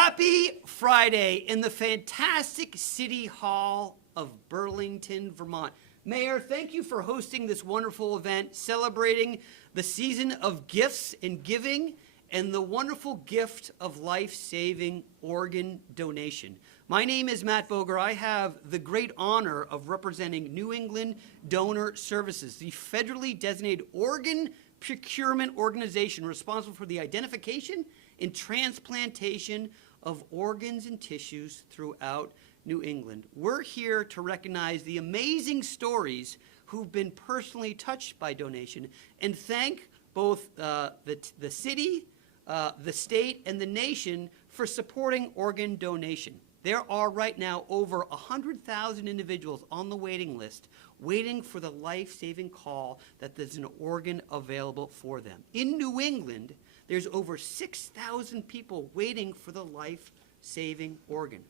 Happy Friday in the fantastic City Hall of Burlington, Vermont. Mayor, thank you for hosting this wonderful event celebrating the season of gifts and giving and the wonderful gift of life-saving organ donation. My name is Matt Boger. I have the great honor of representing New England Donor Services, the federally designated organ procurement organization responsible for the identification and transplantation of organs and tissues throughout New England. We're here to recognize the amazing stories who've been personally touched by donation and thank both the city, the state, and the nation for supporting organ donation. There are right now over 100,000 individuals on the waiting list waiting for the life-saving call that there's an organ available for them. In New England, there's over 6,000 people waiting for the life-saving organ.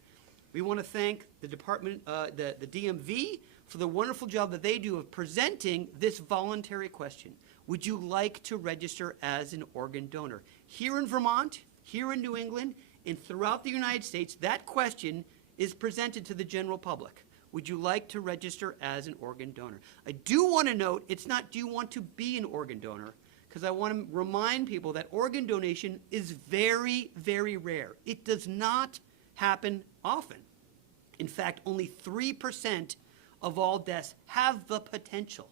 We want to thank the department, the DMV, for the wonderful job that they do of presenting this voluntary question. Would you like to register as an organ donor? Here in Vermont, here in New England, and throughout the United States, that question is presented to the general public. Would you like to register as an organ donor? I do want to note, it's not do you want to be an organ donor, because I want to remind people that organ donation is very, very rare. It does not happen often. In fact, only 3% of all deaths have the potential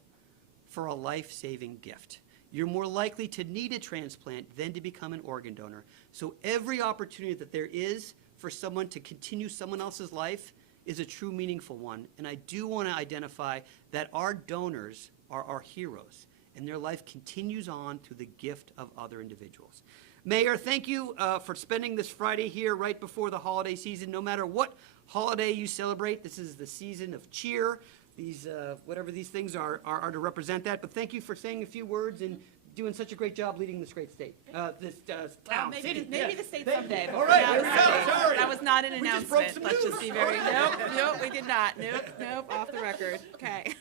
for a life-saving gift. You're more likely to need a transplant than to become an organ donor. So every opportunity that there is for someone to continue someone else's life is a true meaningful one. And I do want to identify that our donors are our heroes, and their life continues on through the gift of other individuals. Mayor, thank you for spending this Friday here right before the holiday season. No matter what holiday you celebrate, this is the season of cheer. These, whatever these things are to represent that. But thank you for saying a few words and doing such a great job leading this great state, this town, maybe, city. maybe the state someday. All right, here we go. Sorry. That was not an We just broke announcement. some Let's news. just be very, nope, we did not. Nope, off the record. Okay.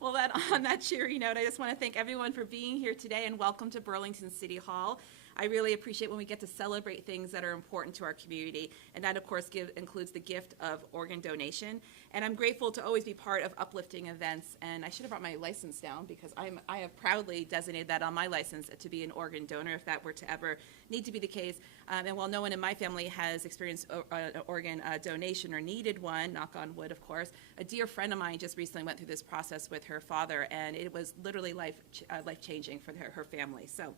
Well, on that cheery note, I just want to thank everyone for being here today and welcome to Burlington City Hall. I really appreciate when we get to celebrate things that are important to our community, and that, of course, includes the gift of organ donation. And I'm grateful to always be part of uplifting events, and I should have brought my license down because I have proudly designated that on my license to be an organ donor if that were to ever need to be the case. And while no one in my family has experienced an organ donation or needed one, knock on wood, of course, a dear friend of mine just recently went through this process with her father, and it was literally life-changing for her family. So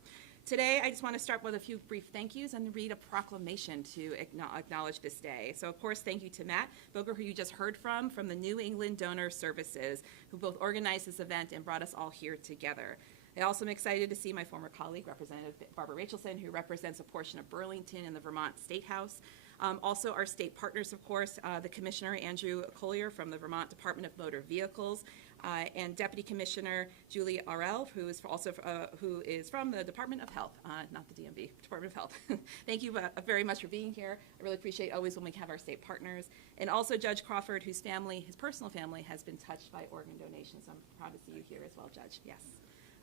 today, I just want to start with a few brief thank yous and read a proclamation to acknowledge this day. So, of course, thank you to Matt Boger, who you just heard from the New England Donor Services, who both organized this event and brought us all here together. I also am excited to see my former colleague, Representative Barbara Rachelson, who represents a portion of Burlington in the Vermont State House. Also, our state partners, of course, the Commissioner Andrew Collier from the Vermont Department of Motor Vehicles, and Deputy Commissioner Julie Arel, who is from the Department of Health, not the DMV, Department of Health. Thank you very much for being here. I really appreciate always when we have our state partners. And also Judge Crawford, whose family, his personal family, has been touched by organ donations. I'm proud to see you here as well, Judge. Yes.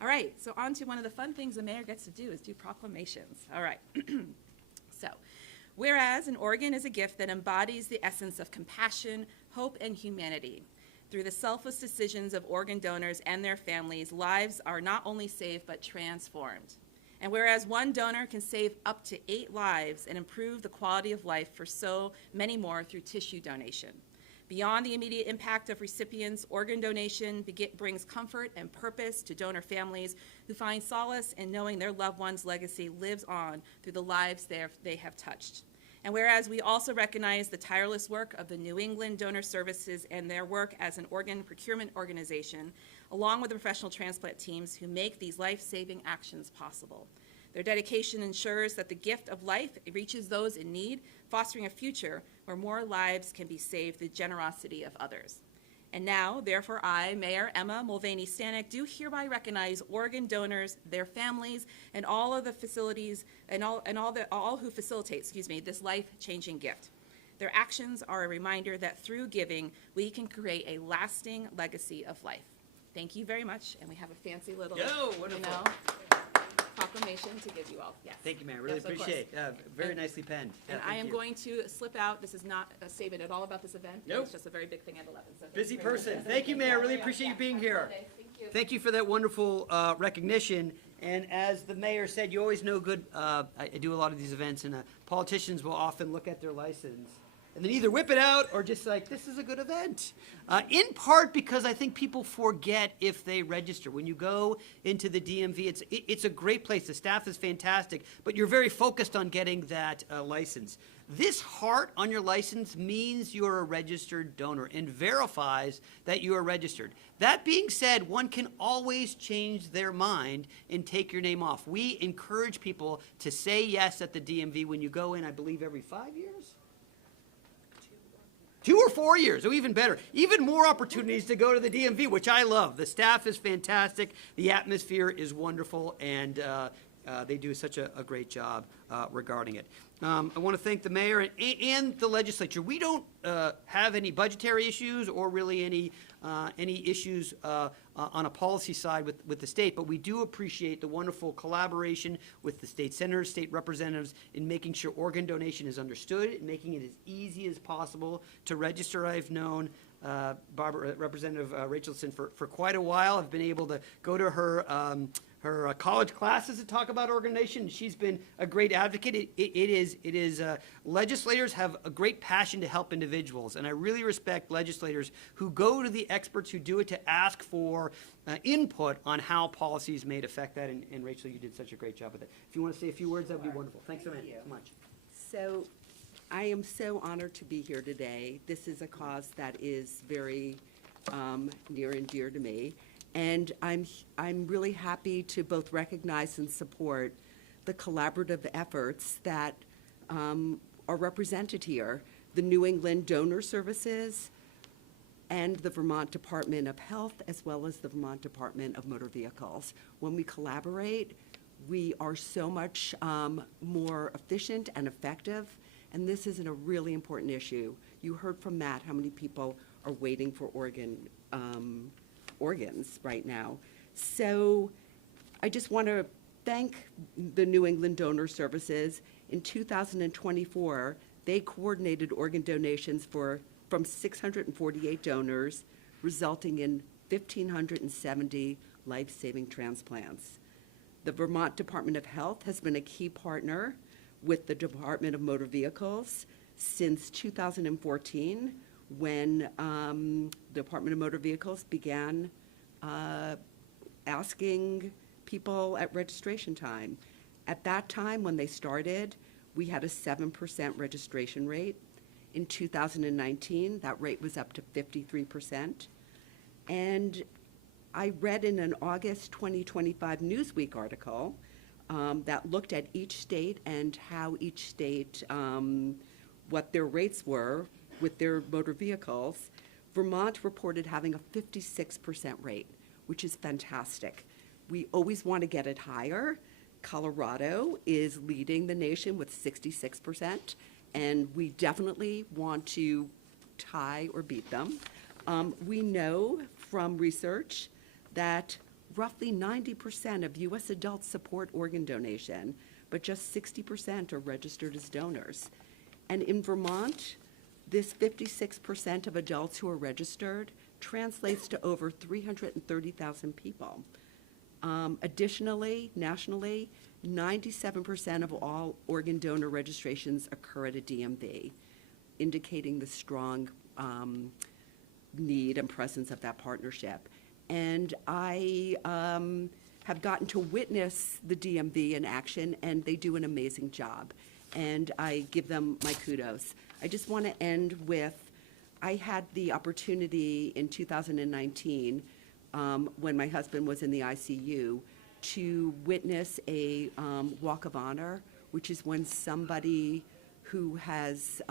All right, so on to one of the fun things the mayor gets to do is do proclamations. All right. So, whereas an organ is a gift that embodies the essence of compassion, hope, and humanity. Through the selfless decisions of organ donors and their families, lives are not only saved but transformed. And whereas one donor can save up to 8 lives and improve the quality of life for so many more through tissue donation. Beyond the immediate impact of recipients, organ donation brings comfort and purpose to donor families who find solace in knowing their loved one's legacy lives on through the lives they have touched. And whereas we also recognize the tireless work of the New England Donor Services and their work as an organ procurement organization, along with the professional transplant teams who make these life-saving actions possible. Their dedication ensures that the gift of life reaches those in need, fostering a future where more lives can be saved through the generosity of others. And now, therefore, I, Mayor Emma Mulvaney-Stanek, do hereby recognize organ donors, their families, and all of the facilities and all who facilitate, this life-changing gift. Their actions are a reminder that through giving, we can create a lasting legacy of life. Thank you very much, and we have a fancy little, Wonderful. proclamation to give you all. Yes. Thank you, Mayor. Really Yes, of course. appreciate it. Very And- nicely penned. Yeah, And I thank am you. going to slip out. This is not a statement at all about this event. Nope. It's just a very big thing at 11. So thank Busy you very much. person. Thank you, Mayor. Really appreciate you being here. Thank you. Thank you for that wonderful recognition. And as the mayor said, you always know good, I do a lot of these events, and politicians will often look at their license and then either whip it out or just like, this is a good event. In part because I think people forget if they register. When you go into the DMV, it's a great place. The staff is fantastic, but you're very focused on getting that license. This heart on your license means you're a registered donor and verifies that you are registered. That being said, one can always change their mind and take your name off. We encourage people to say yes at the DMV when you go in, I believe, every 5 years? 2 or 4 years, or even better. Even more opportunities to go to the DMV, which I love. The staff is fantastic, the atmosphere is wonderful, and they do such a great job regarding it. I want to thank the mayor and the legislature. We don't have any budgetary issues or really any issues on a policy side with the state, but we do appreciate the wonderful collaboration with the state senators, state representatives in making sure organ donation is understood and making it as easy as possible to register. I've known Representative Rachelson for quite a while. I've been able to go to her college classes to talk about organization. She's been a great advocate. Legislators have a great passion to help individuals, and I really respect legislators who go to the experts who do it to ask for input on how policies may affect that, and Rachel, you did such a great job with it. If you want to say a few words, that would be wonderful. Thanks so much. So I am so honored to be here today. This is a cause that is very near and dear to me. And I'm really happy to both recognize and support the collaborative efforts that are represented here. The New England Donor Services and the Vermont Department of Health, as well as the Vermont Department of Motor Vehicles. When we collaborate, we are so much more efficient and effective, and this is a really important issue. You heard from Matt how many people are waiting for organs right now. So I just want to thank the New England Donor Services. In 2024, they coordinated organ donations from 648 donors, resulting in 1,570 life-saving transplants. The Vermont Department of Health has been a key partner with the Department of Motor Vehicles since 2014, when the Department of Motor Vehicles began asking people at registration time. At that time, when they started, we had a 7% registration rate. In 2019, that rate was up to 53%. And I read in an August 2025 Newsweek article that looked at each state and how each state, what their rates were with their motor vehicles. Vermont reported having a 56% rate, which is fantastic. We always want to get it higher. Colorado is leading the nation with 66%, and we definitely want to tie or beat them. We know from research that roughly 90% of U.S. adults support organ donation, but just 60% are registered as donors. And in Vermont, this 56% of adults who are registered translates to over 330,000 people. Additionally, nationally, 97% of all organ donor registrations occur at a DMV, indicating the strong need and presence of that partnership. And I have gotten to witness the DMV in action, and they do an amazing job. And I give them my kudos. I just want to end with, I had the opportunity in 2019, when my husband was in the ICU, to witness a walk of honor, which is when somebody who has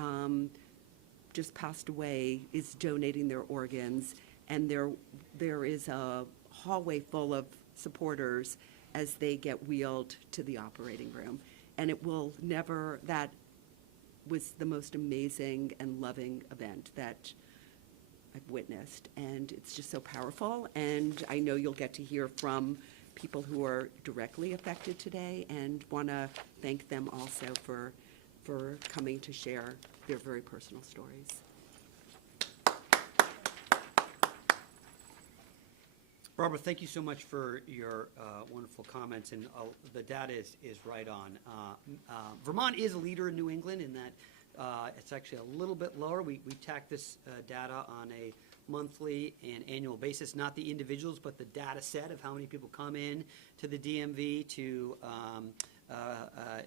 just passed away is donating their organs, and there is a hallway full of supporters as they get wheeled to the operating room. And it will never, that was the most amazing and loving event that I've witnessed, and it's just so powerful. And I know you'll get to hear from people who are directly affected today, and want to thank them also for coming to share their very personal stories. Barbara, thank you so much for your wonderful comments, and the data is right on. Vermont is a leader in New England in that it's actually a little bit lower. We track this data on a monthly and annual basis, not the individuals, but the data set of how many people come in to the DMV to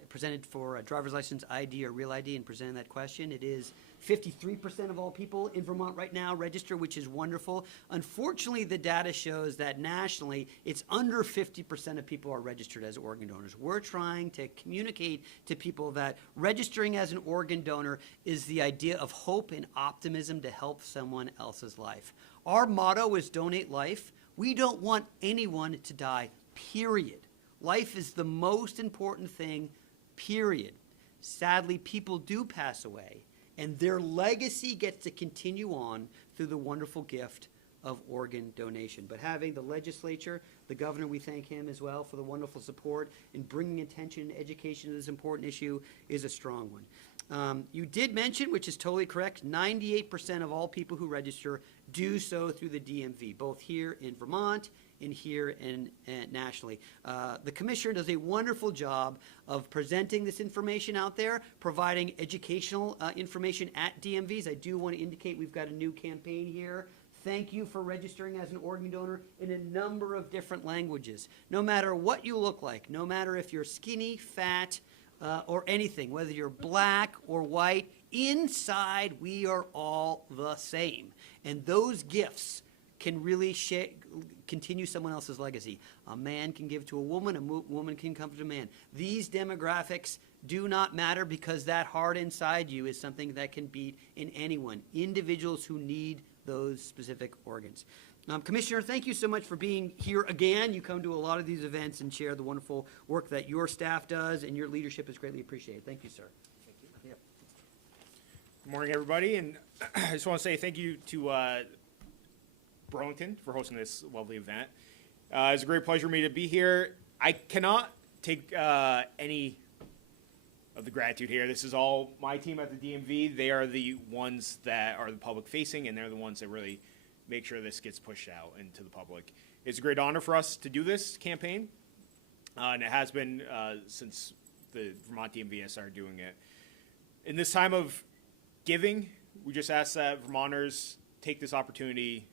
presented for a driver's license, ID, or real ID, and presenting that question. It is 53% of all people in Vermont right now register, which is wonderful. Unfortunately, the data shows that nationally, it's under 50% of people are registered as organ donors. We're trying to communicate to people that registering as an organ donor is the idea of hope and optimism to help someone else's life. Our motto is donate life. We don't want anyone to die, period. Life is the most important thing, period. Sadly, people do pass away, and their legacy gets to continue on through the wonderful gift of organ donation. But having the legislature, the governor, we thank him as well for the wonderful support in bringing attention and education to this important issue, is a strong one. You did mention, which is totally correct, 98% of all people who register do so through the DMV, both here in Vermont and here in nationally. The commissioner does a wonderful job of presenting this information out there, providing educational information at DMVs. I do want to indicate we've got a new campaign here. Thank you for registering as an organ donor in a number of different languages. No matter what you look like, no matter if you're skinny, fat, or anything, whether you're black or white, inside we are all the same. And those gifts can really continue someone else's legacy. A man can give to a woman, a woman can come to a man. These demographics do not matter because that heart inside you is something that can beat in anyone, individuals who need those specific organs. Commissioner, thank you so much for being here again. You come to a lot of these events and share the wonderful work that your staff does, and your leadership is greatly appreciated. Thank you, sir. Thank you. Yep. Good morning, everybody, and I just want to say thank you to Burlington for hosting this lovely event. It's a great pleasure for me to be here. I cannot take any of the gratitude here. This is all my team at the DMV. They are the ones that are the public facing, and they're the ones that really make sure this gets pushed out into the public. It's a great honor for us to do this campaign, and it has been since the Vermont DMV has started doing it. In this time of giving, we just ask that Vermonters take this opportunity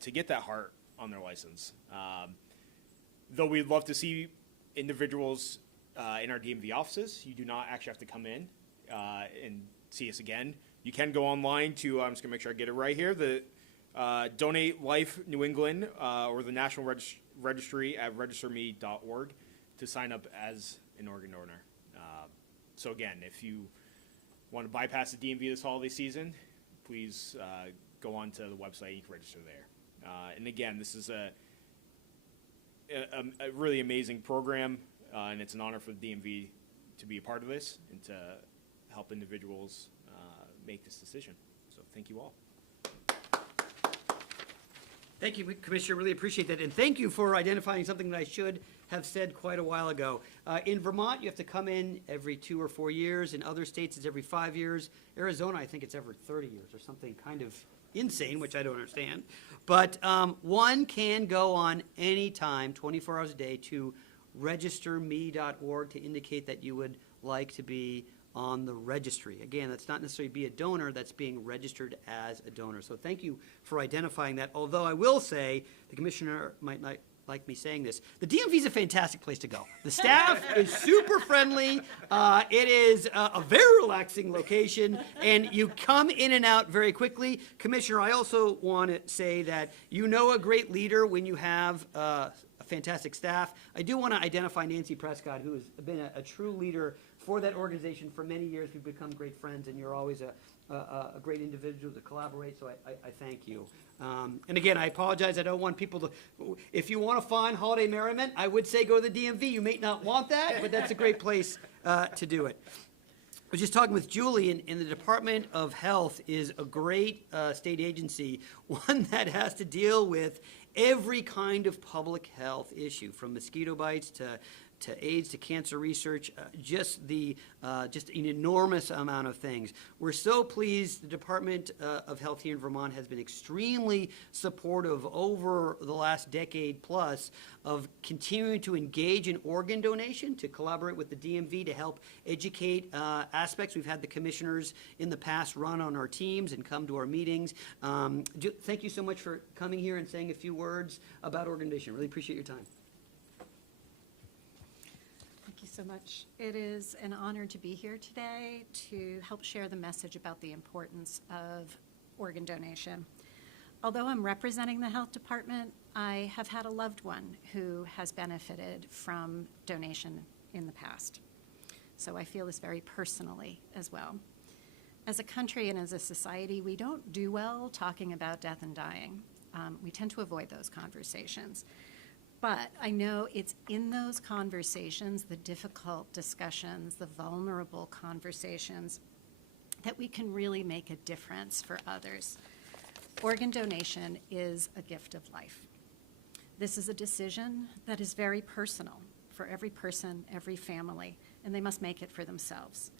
to get that heart on their license. Though we'd love to see individuals in our DMV offices, you do not actually have to come in and see us again. You can go online to, I'm just gonna make sure I get it right here, the Donate Life New England or the National Registry at registerme.org to sign up as an organ donor. So again, if you want to bypass the DMV this holiday season, please go on to the website. You can register there. And again, this is a really amazing program, and it's an honor for the DMV to be a part of this and to help individuals make this decision. So thank you all. Thank you, Commissioner. Really appreciate that. And thank you for identifying something that I should have said quite a while ago. In Vermont, you have to come in every 2 or 4 years. In other states, it's every 5 years. Arizona, I think it's every 30 years or something kind of insane, which I don't understand. But one can go on any time, 24 hours a day, to registerme.org to indicate that you would like to be on the registry. Again, that's not necessarily be a donor, that's being registered as a donor. So thank you for identifying that. Although I will say, the commissioner might not like me saying this, the DMV is a fantastic place to go. The staff is super friendly. It is a very relaxing location, and you come in and out very quickly. Commissioner, I also want to say that you know a great leader when you have a fantastic staff. I do want to identify Nancy Prescott, who has been a true leader for that organization for many years. We've become great friends, and you're always a great individual to collaborate, so I thank you. And again, I apologize. I don't want people to, if you want to find holiday merriment, I would say go to the DMV. You may not want that, but that's a great place to do it. I was just talking with Julie, and the Department of Health is a great state agency, one that has to deal with every kind of public health issue, from mosquito bites to AIDS to cancer research, just an enormous amount of things. We're so pleased. The Department of Health here in Vermont has been extremely supportive over the last decade plus of continuing to engage in organ donation, to collaborate with the DMV to help educate aspects. We've had the commissioners in the past run on our teams and come to our meetings. Thank you so much for coming here and saying a few words about organ donation. Really appreciate your time. Thank you so much. It is an honor to be here today to help share the message about the importance of organ donation. Although I'm representing the health department, I have had a loved one who has benefited from donation in the past. So I feel this very personally as well. As a country and as a society, we don't do well talking about death and dying. We tend to avoid those conversations. But I know it's in those conversations, the difficult discussions, the vulnerable conversations, that we can really make a difference for others. Organ donation is a gift of life. This is a decision that is very personal for every person, every family, and they must make it for themselves.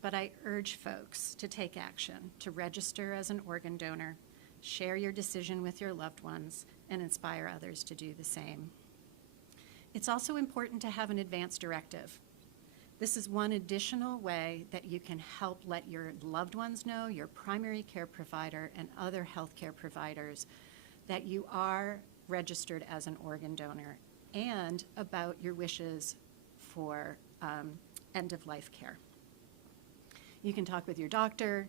But I urge folks to take action, to register as an organ donor, share your decision with your loved ones, and inspire others to do the same. It's also important to have an advance directive. This is one additional way that you can help let your loved ones know, your primary care provider and other healthcare providers, that you are registered as an organ donor and about your wishes for end-of-life care. You can talk with your doctor,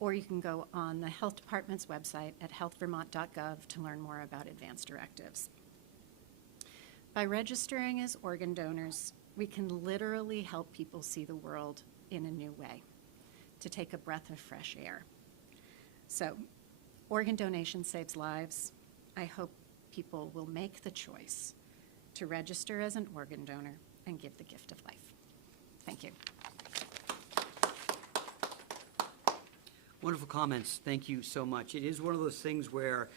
or you can go on the health department's website at healthvermont.gov to learn more about advance directives. By registering as organ donors, we can literally help people see the world in a new way, to take a breath of fresh air. So, organ donation saves lives. I hope people will make the choice to register as an organ donor and give the gift of life. Thank you. Wonderful comments. Thank you so much. It is one of those things where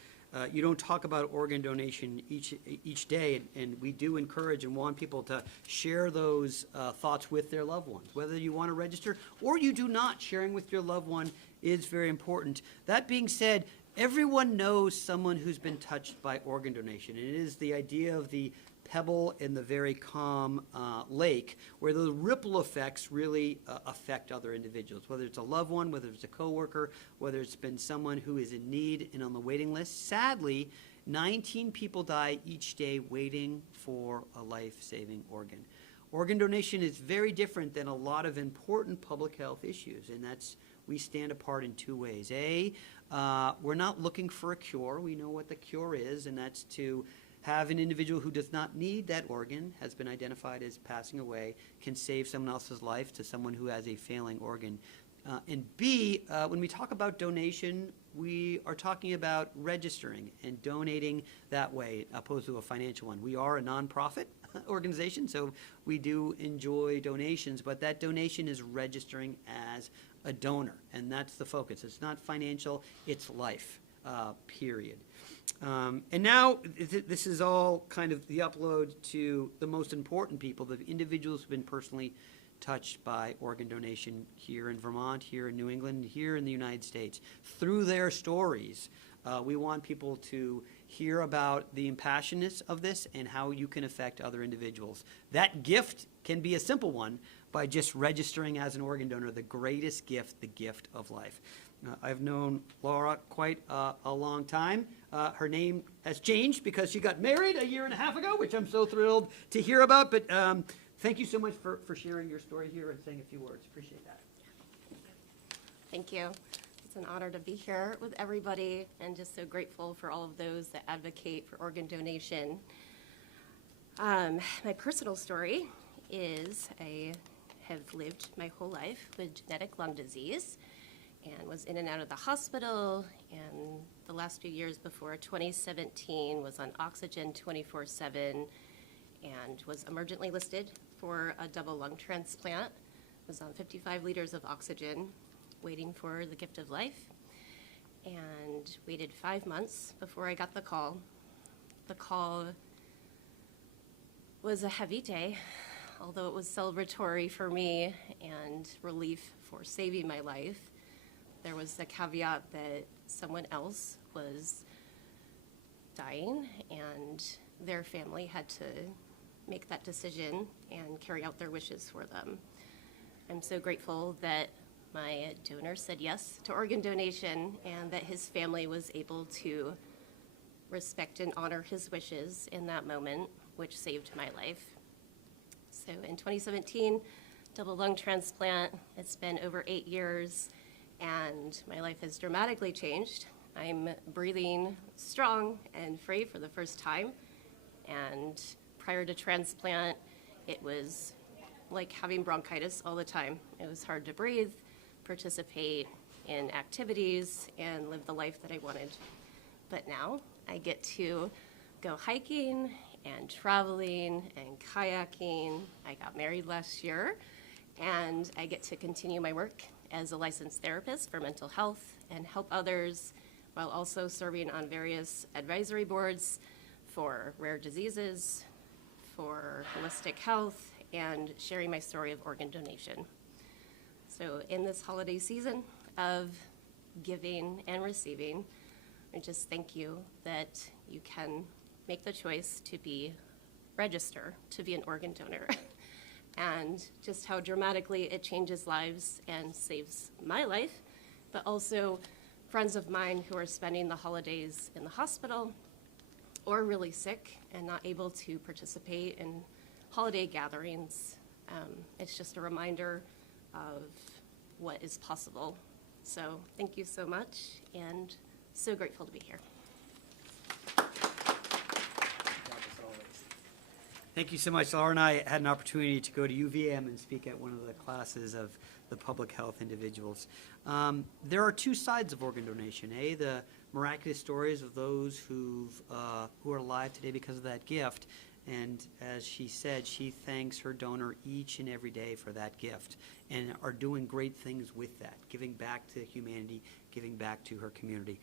you don't talk about organ donation each day, and we do encourage and want people to share those thoughts with their loved ones. Whether you want to register or you do not, sharing with your loved one is very important. That being said, everyone knows someone who's been touched by organ donation. It is the idea of the pebble in the very calm lake, where the ripple effects really affect other individuals, whether it's a loved one, whether it's a coworker, whether it's been someone who is in need and on the waiting list. Sadly, 19 people die each day waiting for a life-saving organ. Organ donation is very different than a lot of important public health issues, and that's, we stand apart in two ways. We're not looking for a cure. We know what the cure is, and that's to have an individual who does not need that organ, has been identified as passing away, can save someone else's life to someone who has a failing organ. And B, when we talk about donation, we are talking about registering and donating that way, opposed to a financial one. We are a nonprofit organization, so we do enjoy donations, but that donation is registering as a donor, and that's the focus. It's not financial, it's life, period. And now this is all kind of the upload to the most important people, the individuals who've been personally touched by organ donation here in Vermont, here in New England, here in the United States. Through their stories, we want people to hear about the impassionedness of this and how you can affect other individuals. That gift can be a simple one by just registering as an organ donor, the greatest gift, the gift of life. I've known Laura quite a long time. Her name has changed because she got married a year and a half ago, which I'm so thrilled to hear about. But thank you so much for sharing your story here and saying a few words. Appreciate that. Thank you. It's an honor to be here with everybody, and just so grateful for all of those that advocate for organ donation. My personal story is I have lived my whole life with genetic lung disease and was in and out of the hospital, and the last few years before 2017 was on oxygen 24/7 and was emergently listed for a double lung transplant. Was on 55 liters of oxygen, waiting for the gift of life, and waited 5 months before I got the call the call was a heavy day, although it was celebratory for me and relief for saving my life. There was the caveat that someone else was dying and their family had to make that decision and carry out their wishes for them. I'm so grateful that my donor said yes to organ donation and that his family was able to respect and honor his wishes in that moment, which saved my life. So in 2017, double lung transplant. It's been over 8 years, and my life has dramatically changed. I'm breathing strong and free for the first time, and prior to transplant, it was like having bronchitis all the time. It was hard to breathe, participate in activities, and live the life that I wanted. But now I get to go hiking and traveling and kayaking. I got married last year, and I get to continue my work as a licensed therapist for mental health and help others while also serving on various advisory boards for rare diseases, for holistic health, and sharing my story of organ donation. So in this holiday season of giving and receiving, I just thank you that you can make the choice to register to be an organ donor, and just how dramatically it changes lives and saves my life, but also friends of mine who are spending the holidays in the hospital or really sick and not able to participate in holiday gatherings. It's just a reminder of what is possible. So thank you so much, and so grateful to be here. Thank you so much. Laura and I had an opportunity to go to UVM and speak at one of the classes of the public health individuals. There are two sides of organ donation, the miraculous stories of those who are alive today because of that gift. And as she said, she thanks her donor each and every day for that gift and are doing great things with that, giving back to humanity, giving back to her community.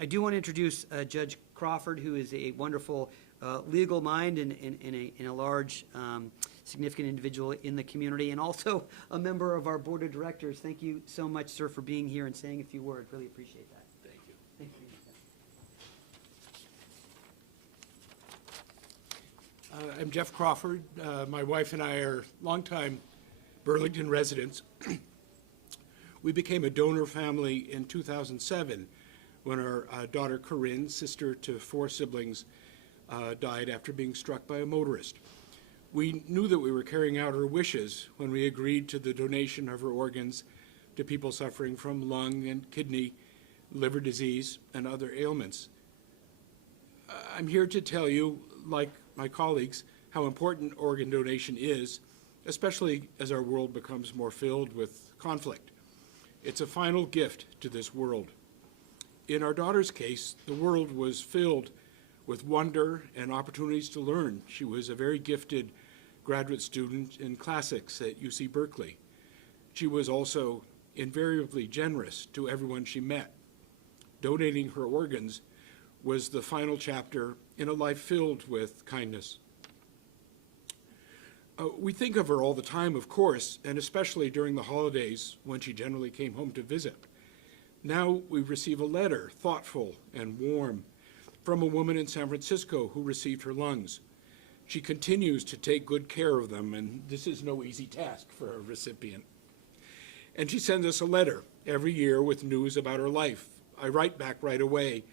I do want to introduce Judge Crawford, who is a wonderful legal mind and a large, significant individual in the community, and also a member of our board of directors. Thank you so much, sir, for being here and saying a few words. Really appreciate that. Thank you. Thank you. I'm Jeff Crawford. My wife and I are longtime Burlington residents. We became a donor family in 2007 when our daughter Corinne, sister to 4 siblings, died after being struck by a motorist. We knew that we were carrying out her wishes when we agreed to the donation of her organs to people suffering from lung and kidney, liver disease, and other ailments. I'm here to tell you, like my colleagues, how important organ donation is, especially as our world becomes more filled with conflict. It's a final gift to this world. In our daughter's case, the world was filled with wonder and opportunities to learn. She was a very gifted graduate student in classics at UC Berkeley. She was also invariably generous to everyone she met. Donating her organs was the final chapter in a life filled with kindness. We think of her all the time, of course, and especially during the holidays when she generally came home to visit. Now we receive a letter, thoughtful and warm, from a woman in San Francisco who received her lungs. She continues to take good care of them, and this is no easy task for a recipient. And she sends us a letter every year with news about her life. I write back right away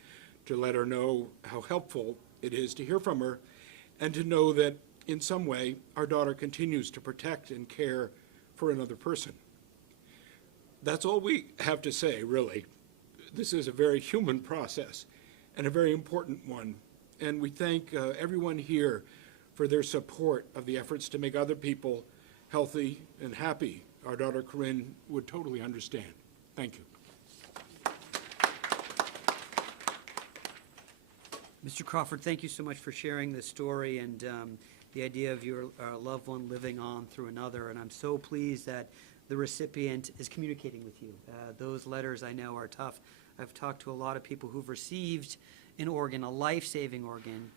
to let her know how helpful it is to hear from her and to know that in some way our daughter continues to protect and care for another person. That's all we have to say, really. This is a very human process and a very important one, and we thank everyone here for their support of the efforts to make other people healthy and happy. Our daughter Corinne would totally understand. Thank you. Mr. Crawford, thank you so much for sharing this story and the idea of your loved one living on through another. And I'm so pleased that the recipient is communicating with you. Those letters I know are tough. I've talked to a lot of people who've received an organ, a life-saving organ,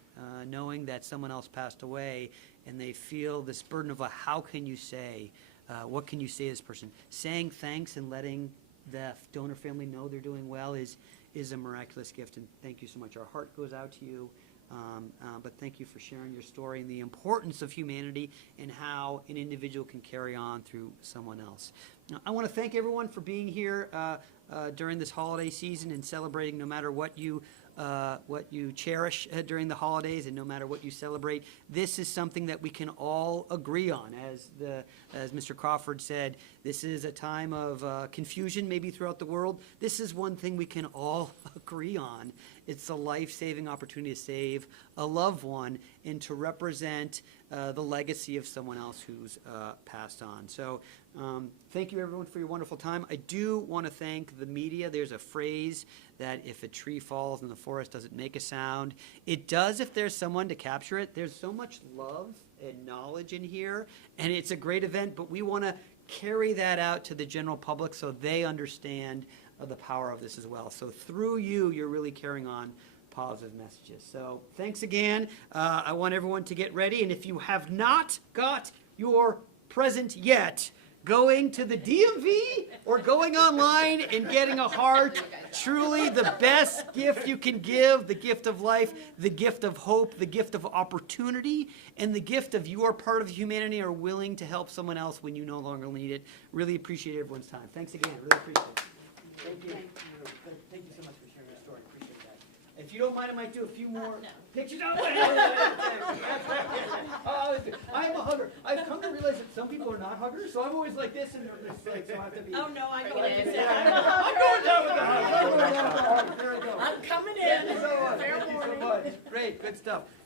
knowing that someone else passed away, and they feel this burden of how can you say, what can you say to this person? Saying thanks and letting the donor family know they're doing well is a miraculous gift, and thank you so much. Our heart goes out to you, but thank you for sharing your story and the importance of humanity and how an individual can carry on through someone else. Now, I want to thank everyone for being here during this holiday season and celebrating no matter what you cherish during the holidays and no matter what you celebrate. This is something that we can all agree on. As Mr. Crawford said, this is a time of confusion maybe throughout the world. This is one thing we can all agree on. It's a life-saving opportunity to save a loved one and to represent the legacy of someone else who's passed on. So thank you, everyone, for your wonderful time. I do want to thank the media. There's a phrase that if a tree falls in the forest, does it make a sound? It does if there's someone to capture it. There's so much love and knowledge in here, and it's a great event, but we want to carry that out to the general public so they understand the power of this as well. So through you, you're really carrying on positive messages. So thanks again. I want everyone to get ready, and if you have not got your present yet, going to the DMV or going online and getting a heart, truly the best gift you can give, the gift of life, the gift of hope, the gift of opportunity, and the gift of you are part of humanity, are willing to help someone else when you no longer need it. Really appreciate everyone's time. Thanks again. Really appreciate it. Thank you. Thank you so much for sharing your story. Appreciate that. If you don't mind, I might do a few more pictures. I'm a hugger. I've come to realize that some people are not huggers, so I'm always like this, and so I have to be. Oh, no, I know what you I'm said. going down with the hug. I'm going down with the hug. There we go. I'm coming Thank you in. so much. Fair Thank you so warning. much. Great, good stuff.